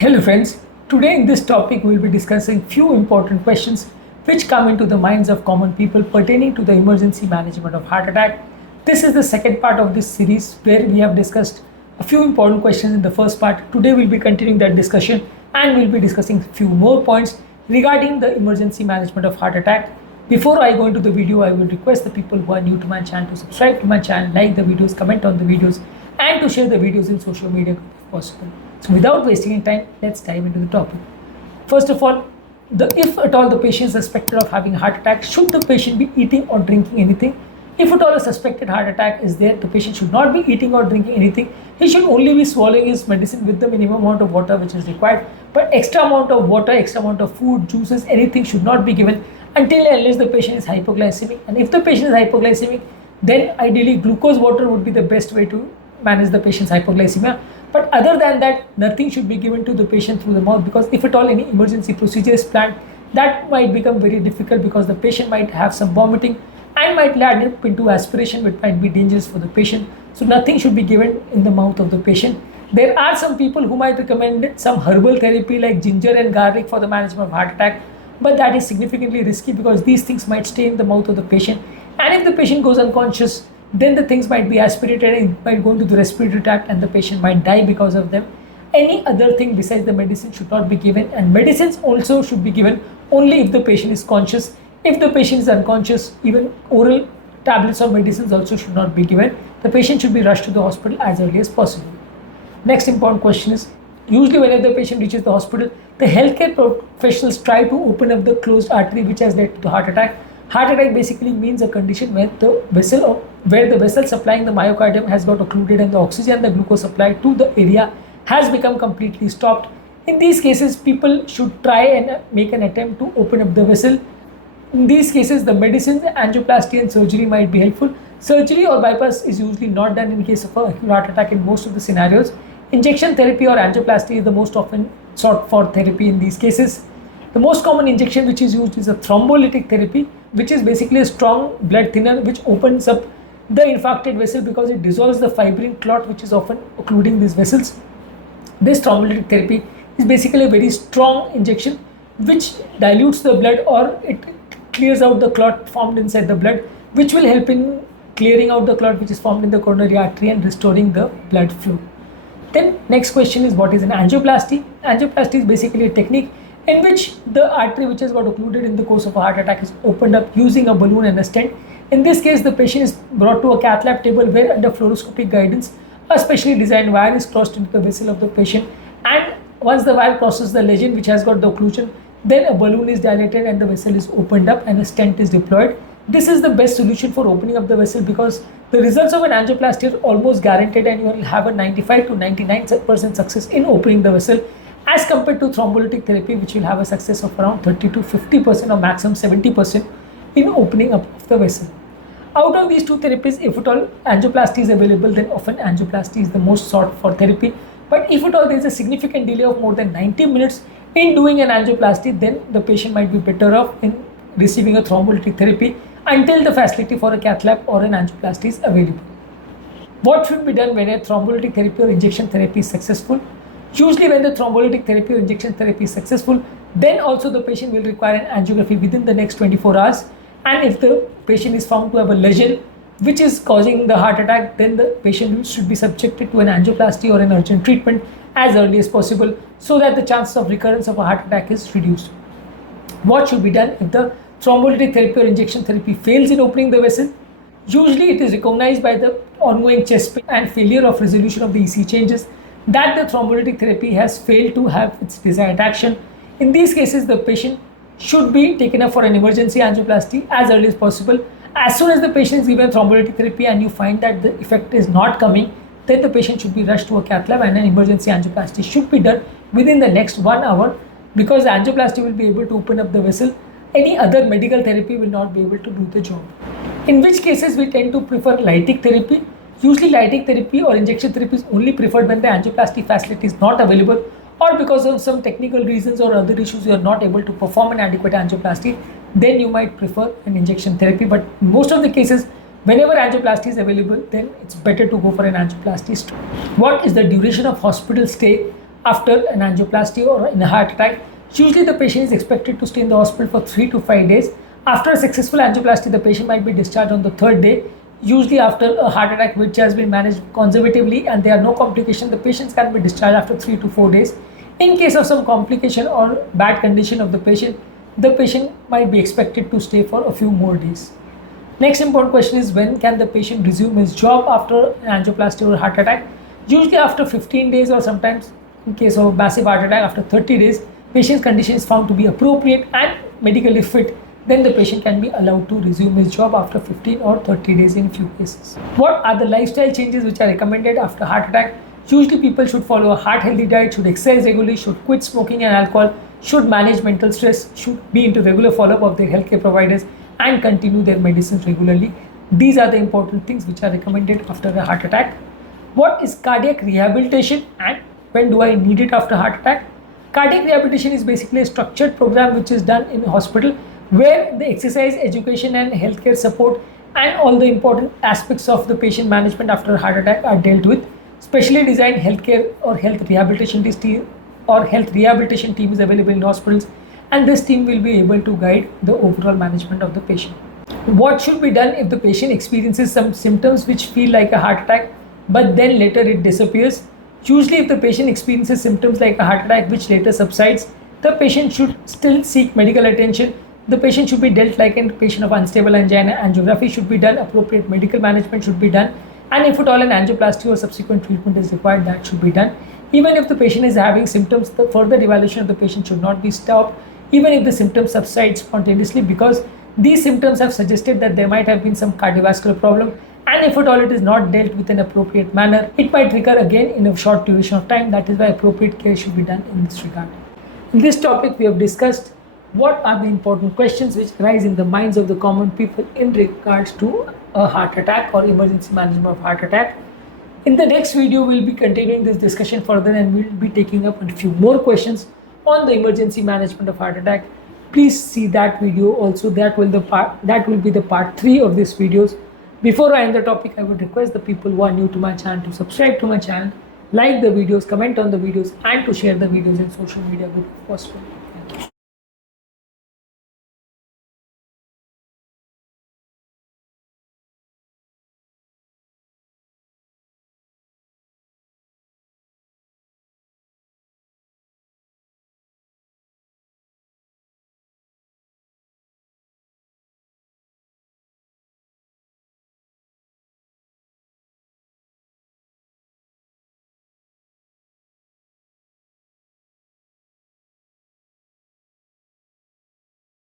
Hello friends, today in this topic we will be discussing few important questions which come into the minds of common people pertaining to the emergency management of heart attack. This is the second part of this series where we have discussed a few important questions in the first part. Today we will be continuing that discussion and we will be discussing few more points regarding the emergency management of heart attack. Before I go into the video, I will request the people who are new to my channel to subscribe to my channel, like the videos, comment on the videos and to share the videos in social media if possible. So without wasting any time, let's dive into the topic. First of all, if at all the patient is suspected of having a heart attack, should the patient be eating or drinking anything? If at all a suspected heart attack is there, the patient should not be eating or drinking anything. He should only be swallowing his medicine with the minimum amount of water which is required. But extra amount of water, extra amount of food, juices, anything should not be given until and unless the patient is hypoglycemic. And if the patient is hypoglycemic, then ideally glucose water would be the best way to manage the patient's hypoglycemia. But other than that, nothing should be given to the patient through the mouth, because if at all any emergency procedure is planned, that might become very difficult because the patient might have some vomiting and might land up into aspiration, which might be dangerous for the patient. So nothing should be given in the mouth of the patient. There are some people who might recommend some herbal therapy like ginger and garlic for the management of heart attack, but that is significantly risky because these things might stay in the mouth of the patient, and if the patient goes unconscious, then the things might be aspirated and it might go into the respiratory tract and the patient might die because of them. Any other thing besides the medicine should not be given, and medicines also should be given only if the patient is conscious. If the patient is unconscious, even oral tablets or medicines also should not be given. The patient should be rushed to the hospital as early as possible. Next important question is, usually whenever the patient reaches the hospital, the healthcare professionals try to open up the closed artery which has led to heart attack. Heart attack basically means a condition where the vessel supplying the myocardium has got occluded and the oxygen and the glucose supply to the area has become completely stopped. In these cases, people should try and make an attempt to open up the vessel. In these cases, the medicines, angioplasty and surgery might be helpful. Surgery or bypass is usually not done in case of a acute heart attack in most of the scenarios. Injection therapy or angioplasty is the most often sought for therapy in these cases. The most common injection which is used is a thrombolytic therapy, which is basically a strong blood thinner which opens up the infarcted vessel because it dissolves the fibrin clot which is often occluding these vessels. This thrombolytic therapy is basically a very strong injection which dilutes the blood, or it clears out the clot formed inside the blood, which will help in clearing out the clot which is formed in the coronary artery and restoring the blood flow. Then next question is, what is an angioplasty? Angioplasty is basically a technique in which the artery which has got occluded in the course of a heart attack is opened up using a balloon and a stent. In this case, the patient is brought to a cath lab table where under fluoroscopic guidance, a specially designed wire is crossed into the vessel of the patient, and once the wire crosses the lesion which has got the occlusion, then a balloon is dilated and the vessel is opened up and a stent is deployed. This is the best solution for opening up the vessel because the results of an angioplasty are almost guaranteed and you will have a 95 to 99% success in opening the vessel, as compared to thrombolytic therapy which will have a success of around 30 to 50% or maximum 70% in opening up of the vessel. Out of these two therapies, if at all angioplasty is available, then often angioplasty is the most sought for therapy. But if at all there is a significant delay of more than 90 minutes in doing an angioplasty, then the patient might be better off in receiving a thrombolytic therapy until the facility for a cath lab or an angioplasty is available. What should be done when a thrombolytic therapy or injection therapy is successful? Usually when the thrombolytic therapy or injection therapy is successful, then also the patient will require an angiography within the next 24 hours. And if the patient is found to have a lesion which is causing the heart attack, then the patient should be subjected to an angioplasty or an urgent treatment as early as possible so that the chances of recurrence of a heart attack is reduced. What should be done if the thrombolytic therapy or injection therapy fails in opening the vessel? Usually it is recognized by the ongoing chest pain and failure of resolution of the EC changes that the thrombolytic therapy has failed to have its desired action. In these cases, the patient should be taken up for an emergency angioplasty as early as possible. As soon as the patient is given thrombolytic therapy and you find that the effect is not coming, then the patient should be rushed to a cath lab and an emergency angioplasty should be done within the next 1 hour, because the angioplasty will be able to open up the vessel. Any other medical therapy will not be able to do the job. In which cases we tend to prefer lytic therapy. Usually lytic therapy or injection therapy is only preferred when the angioplasty facility is not available, or because of some technical reasons or other issues you are not able to perform an adequate angioplasty, then you might prefer an injection therapy. But in most of the cases, whenever angioplasty is available, then it's better to go for an angioplasty. What is the duration of hospital stay after an angioplasty or in a heart attack. Usually the patient is expected to stay in the hospital for 3 to 5 days. After a successful angioplasty, the patient might be discharged on the third day. Usually after a heart attack which has been managed conservatively and there are no complications, the patients can be discharged after 3 to 4 days. In case of some complication or bad condition of the patient might be expected to stay for a few more days. Next important question is, when can the patient resume his job after an angioplasty or heart attack? Usually after 15 days, or sometimes in case of massive heart attack after 30 days, patient's condition is found to be appropriate and medically fit, then the patient can be allowed to resume his job after 15 or 30 days in few cases. What are the lifestyle changes which are recommended after heart attack? Usually people should follow a heart healthy diet, should exercise regularly, should quit smoking and alcohol, should manage mental stress, should be into regular follow-up of their healthcare providers and continue their medicines regularly. These are the important things which are recommended after a heart attack. What is cardiac rehabilitation and when do I need it after heart attack? Cardiac rehabilitation is basically a structured program which is done in a hospital where the exercise, education and healthcare support and all the important aspects of the patient management after a heart attack are dealt with. Specially designed healthcare or health rehabilitation team is available in hospitals, and this team will be able to guide the overall management of the patient. What should be done if the patient experiences some symptoms which feel like a heart attack but then later it disappears? Usually if the patient experiences symptoms like a heart attack which later subsides, the patient should still seek medical attention. The patient should be dealt like a patient of unstable angina. Angiography should be done, appropriate medical management should be done, and if at all an angioplasty or subsequent treatment is required, that should be done. Even if the patient is having symptoms, the further evaluation of the patient should not be stopped even if the symptoms subside spontaneously, because these symptoms have suggested that there might have been some cardiovascular problem, and if at all it is not dealt with in an appropriate manner, it might recur again in a short duration of time. That is why appropriate care should be done in this regard. In this topic we have discussed what are the important questions which arise in the minds of the common people in regards to a heart attack or emergency management of heart attack. In the next video, we'll be continuing this discussion further and we'll be taking up a few more questions on the emergency management of heart attack. Please see that video also. That will be the part 3 of this videos. Before I end the topic, I would request the people who are new to my channel to subscribe to my channel, like the videos, comment on the videos and to share the videos in social media if possible.